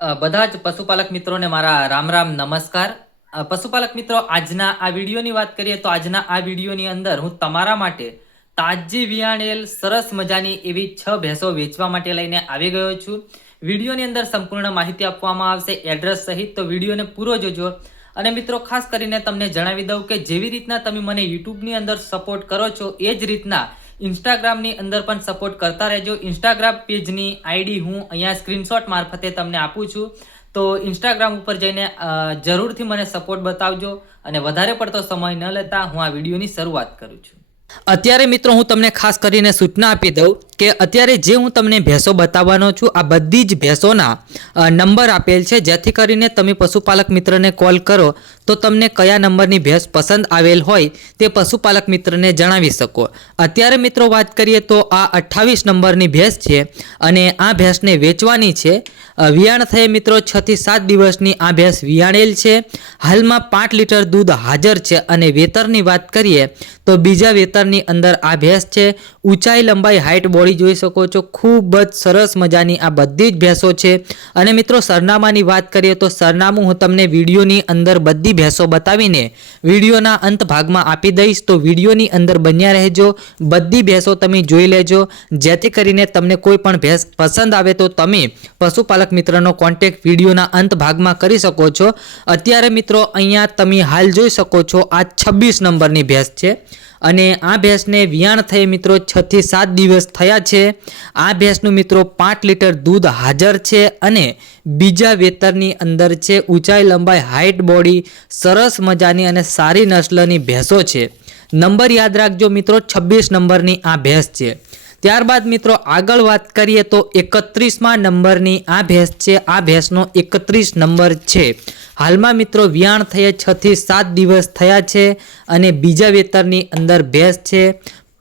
બધા જ પશુપાલક મિત્રોને મારા રામ રામ નમસ્કાર. પશુપાલક મિત્રો, આજના આ વિડીયોની વાત કરીએ તો આજના આ વિડીયોની અંદર હું તમારા માટે તાજી વિયાણેલ સરસ મજાની એવી છ ભેંસો વેચવા માટે લઈને આવી ગયો છું. વિડીયોની અંદર સંપૂર્ણ માહિતી આપવામાં આવશે, એડ્રેસ સહિત તો વિડીયોને પૂરો જોજો. અને મિત્રો, ખાસ કરીને તમને જણાવી દઉં કે જેવી રીતના તમે મને યુટ્યુબની અંદર સપોર્ટ કરો છો, એ જ રીતના ઇન્સ્ટાગ્રામની અંદર પણ સપોર્ટ કરતા રહેજો. ઇન્સ્ટાગ્રામ પેજની આઈડી હું અહીંયા સ્ક્રીનશોટ મારફતે તમને આપું છું. તો ઇન્સ્ટાગ્રામ ઉપર જઈને જરૂરથી મને સપોર્ટ બતાવજો અને વધારે પડતો સમય ન લેતા હું આ વિડીયોની શરૂઆત કરું છું. અત્યારે મિત્રો હું તમને ખાસ કરીને સૂચના આપી દઉં કે અત્યારે જે હું તમને ભેંસો બતાવવાનો છું, આ બધી જ ભેંસોના નંબર આપેલ છે. જેથી કરીને તમે પશુપાલક મિત્રને કોલ કરો તો તમને કયા નંબરની ભેંસ પસંદ આવેલ હોય તે પશુપાલક મિત્રને જણાવી શકો. અત્યારે મિત્રો વાત કરીએ તો આ અઠ્ઠાવીસ નંબરની ભેંસ છે અને આ ભેંસને વેચવાની છે. વિયાણ થયે મિત્રો છ થી સાત દિવસની આ ભેંસ વિયાણેલ છે. હાલમાં પાંચ લીટર દૂધ હાજર છે અને વેતરની વાત કરીએ તો બીજા વેતરની અંદર આ ભેંસ છે. ઊંચાઈ, લંબાઈ હાઇટ બોડી જોઈ શકો છો. ખૂબ જ સરસ મજાની આ બધી જ ભેંસો છે. અને મિત્રો સરનામાની વાત કરીએ તો સરનામું હું તમને વિડીયોની અંદર બધી ભેંસો બતાવીને વિડીયોના અંત ભાગમાં આપી દઈશ. તો વિડીયોની અંદર બન્યા રહેજો. બધી ભેંસો તમે જોઈ લેજો. જેથી કરીને તમને કોઈ પણ ભેંસ પસંદ આવે તો તમે પશુપાલક મિત્રનો કોન્ટેક્ટ વિડીયોના અંત ભાગમાં કરી શકો છો. અત્યારે મિત્રો, અહીંયા તમે હાલ જોઈ શકો છો, આ છવ્વીસ નંબરની ભેંસ છે. અને આ ભેંસને વિયાણ થઈ મિત્રો છ થી સાત દિવસ થયા છે. આ ભેંસનું મિત્રો પાંચ લીટર દૂધ હાજર છે અને બીજા વેતરની અંદર છે ઊંચાઈ લંબાઈ હાઇટ બોડી, સરસ મજાની અને સારી નસ્લની ભેંસો છે. નંબર યાદ રાખજો મિત્રો છવ્વીસ નંબરની આ ભેંસ છે. ત્યારબાદ મિત્રો આગળ વાત કરીએ તો એકત્રીસમાં નંબરની આ ભેંસ છે. આ ભેંસનો એકત્રીસ નંબર છે. હાલમાં મિત્રો વિયાણ થયે છ થી સાત દિવસ થયા છે અને બીજા વેતરની અંદર ભેંસ છે.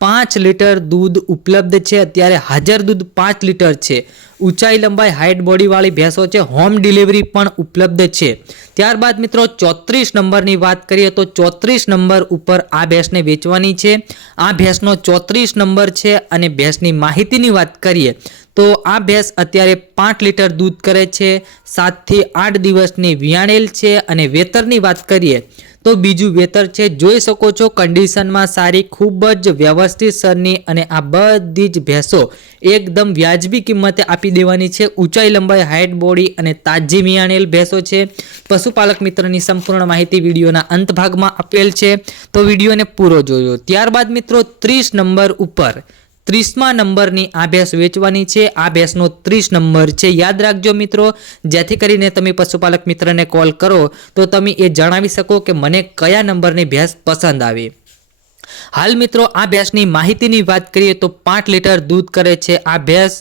પાંચ લીટર દૂધ ઉપલબ્ધ છે. અત્યારે હાજર દૂધ પાંચ લીટર છે. ઊંચાઈ લંબાઈ હાઇટ બોડીવાળી ભેંસો છે. હોમ ડિલિવરી પણ ઉપલબ્ધ છે. ત્યારબાદ મિત્રો ચોત્રીસ નંબરની વાત કરીએ તો ચોત્રીસ નંબર ઉપર આ ભેંસને વેચવાની છે. આ ભેંસનો ચોત્રીસ નંબર છે અને ભેંસની માહિતીની વાત કરીએ તો આ ભેંસ અત્યારે પાંચ લીટર દૂધ કરે છે, સાતથી આઠ દિવસની વિયાણેલ છે અને વેતરની વાત કરીએ તો બીજું વેતર છે, જોઈ શકો છો કન્ડિશનમાં સારી, ખૂબ જ વ્યવસ્થિત સરની અને આ બધી જ ભેંસો એકદમ વ્યાજબી કિંમતે આપી દેવાની છે. ઊંચાઈ લંબાઈ હાઇટ બોડી અને તાજી વિયાણેલ ભેંસો છે. પશુપાલક મિત્રની સંપૂર્ણ માહિતી વિડીયોના અંત ભાગમાં આપેલ છે. તો વિડીયોને પૂરો જોયો ત્યારબાદ મિત્રો ત્રીસ નંબર ઉપર ત્રીસમા નંબરની આ ભેંસ વેચવાની છે. આ ભેંસનો ત્રીસ નંબર છે. યાદ રાખજો મિત્રો, જેથી કરીને તમે પશુપાલક મિત્રને કોલ કરો તો તમે એ જણાવી શકો કે મને કયા નંબરની ભેંસ પસંદ આવી. હાલ મિત્રો આ ભેંસની માહિતીની વાત કરીએ તો પાંચ લીટર દૂધ કરે છે. આ ભેંસ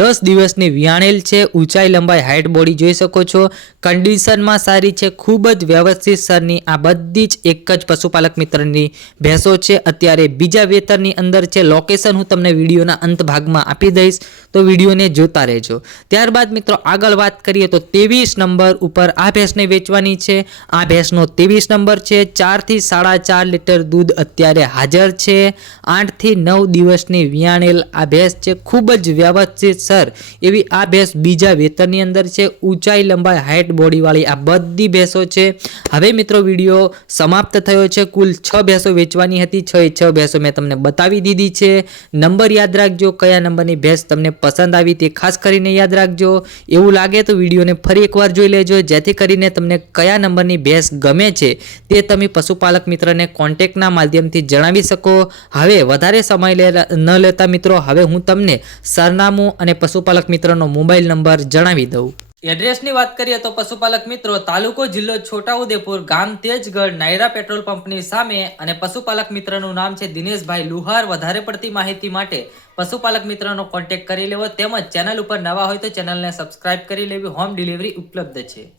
દસ દિવસની વિયાણેલ છે. ઊંચાઈ લંબાઈ હાઇટ બોડી જોઈ શકો છો. કન્ડિશનમાં સારી છે. ખૂબ જ વ્યવસ્થિત સરની આ બધી જ એક જ પશુપાલક મિત્રની ભેંસો છે. અત્યારે બીજા વેતરની અંદર છે. લોકેશન હું તમને વિડીયોના અંત ભાગમાં આપી દઈશ. તો વિડીયોને જોતા રહેજો. ત્યારબાદ મિત્રો આગળ વાત કરીએ તો ત્રેવીસ નંબર ઉપર આ ભેંસને વેચવાની છે. આ ભેંસનો ત્રેવીસ નંબર છે. ચારથી સાડા ચાર લીટર દૂધ અત્યારે હાજર છે. આઠથી નવ દિવસની વિયાણેલ આ ભેંસ છે. ખૂબ જ વ્યવસ્થિત, સર. એવી આ ભેંસ બીજા વેતરની અંદર છે. ઊંચાઈ, લંબાઈ હાઇટ બોડીવાળી આ બધી ભેંસો છે. હવે મિત્રો વીડિયો સમાપ્ત થયો છે. કુલ છ ભેંસો વેચવાની હતી. છ એ છ ભેંસો મેં તમને બતાવી દીધી છે. નંબર યાદ રાખજો. કયા નંબરની ભેંસ તમને પસંદ આવી તે ખાસ કરીને યાદ રાખજો. એવું લાગે તો વિડીયોને ફરી એકવાર જોઈ લેજો. જેથી કરીને તમને કયા નંબરની ભેંસ ગમે છે તે તમે પશુપાલક મિત્રને કોન્ટેક્ટના માધ્યમથી જણાવી શકો. હવે વધારે સમય લે, ન લેતા મિત્રો, હવે હું તમને સરનામું અને પશુપાલક મિત્રનો મોબાઈલ નંબર જણાવી દઉં. એડ્રેસની વાત કરીએ તો પશુપાલક મિત્રો, તાલુકો જિલ્લો છોટાઉદેપુર, ગામ તેજગઢ, નાયરા પેટ્રોલ પંપની સામે અને પશુપાલક મિત્રનું નામ છે દિનેશભાઈ લુહાર. વધારે પડતી માહિતી માટે પશુપાલક મિત્રનો કોન્ટેક્ટ કરી લેવો. તેમજ ચેનલ ઉપર નવા હોય તો ચેનલને સબસ્ક્રાઇબ કરી લેવી. હોમ ડિલિવરી ઉપલબ્ધ છે.